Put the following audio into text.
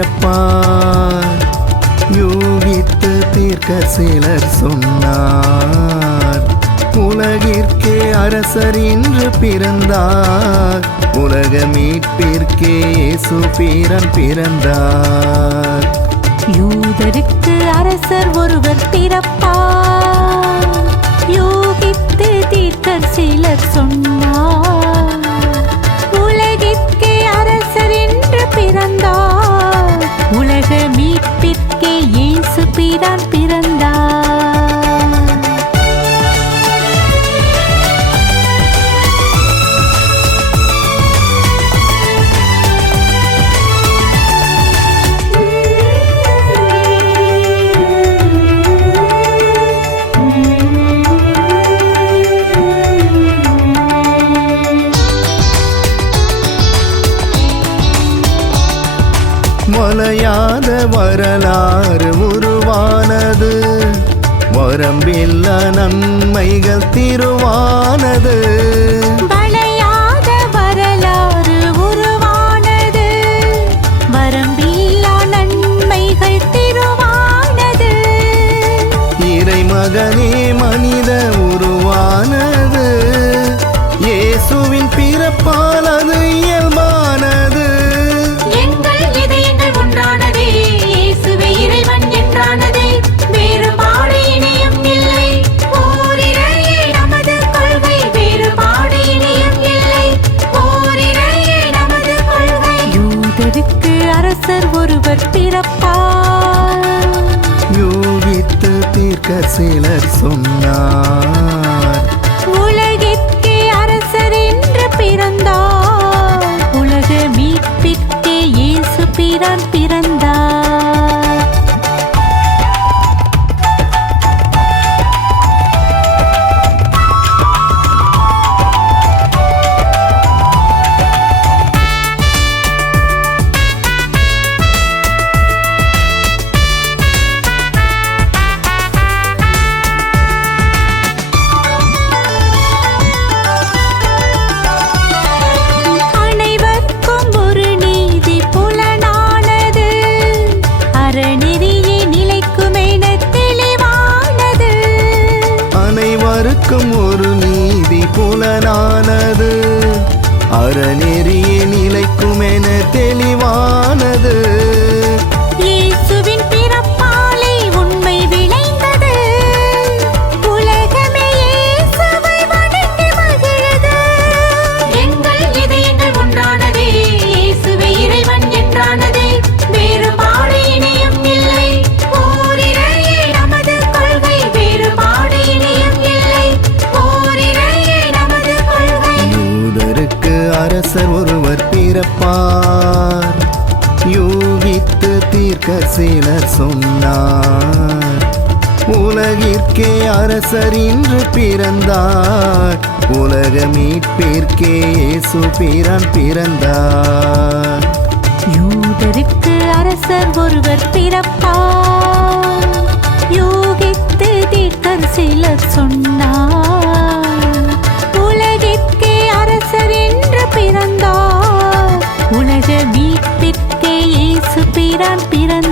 பிறப்பார். யூகித்து தீர்க்க சிலர் சொன்னார். உலகிற்கே அரசர் இன்று பிறந்தார். உலக மீட்பிற்கே இயேசு பிரான் பிறந்தார். யூதருக்கு அரசர் ஒருவர் பிறப்பார். யூகித்து தீர்க்கர் சிலர் சொன்னார். உலகிற்கே அரசர் என்று பிறந்தார். உலக மீட்பிற்கே இயேசு பிரான் பிறந்தார். மலையாத வரலாறு உருவானது. வரம்பில்லா நன்மைகள் திருவானது. வளையாத வரலாறு உருவானது. வரம்பில்லா நன்மைகள் திருவானது. இறைமகனே மனித உருவானது. இயேசுவின் பிறப்பால் அது இயல்பானது. அரசர் ஒருவர் பிறப்பார். யூகித்து தீர்க்க சிலர் சொன்னார். உலகிற்கே அரசர் என்று பிறந்தார். உலக மீட்பிற்கே இயேசு பிரான் பிறந்தார். ஒரு நீதி புலனானது. அறநெறியே நிலைக்கும் என தெளிவானது. இயேசுவின் பிறப்பாலே உண்மை விளைந்தது. உலகமே இயேசுவை வணங்கி மகிழ்ந்தது. எங்கள் இதயங்கள் ஒன்றானதே. இயேசுவே இறைவன் என்றானதே. வேறுபாடு இனியும் இல்லை. ஓரிரையே நமது கொள்கை. வேறுபாடு இனியும் இல்லை. ஓரிரையே நமது கொள்கை. யூதருக்கு அரசர் ஒருவர் பிறப்பார். யூகித்து தீர்க்க சிலர் சொன்னார். உலகிற்கே அரசர் இன்று பிறந்தார். உலக மீட்பிற்கே இயேசு பிரான் பிறந்தார். யூதருக்கு அரசர் ஒருவர் பிறப்பார். யூகித்து தீர்க்கர் சிலர் சொன்னார். உலகிற்கே அரசர் என்று பிறந்தார். உலக மீட்பிற்கே இயேசு பிரான் பிறந்தார்.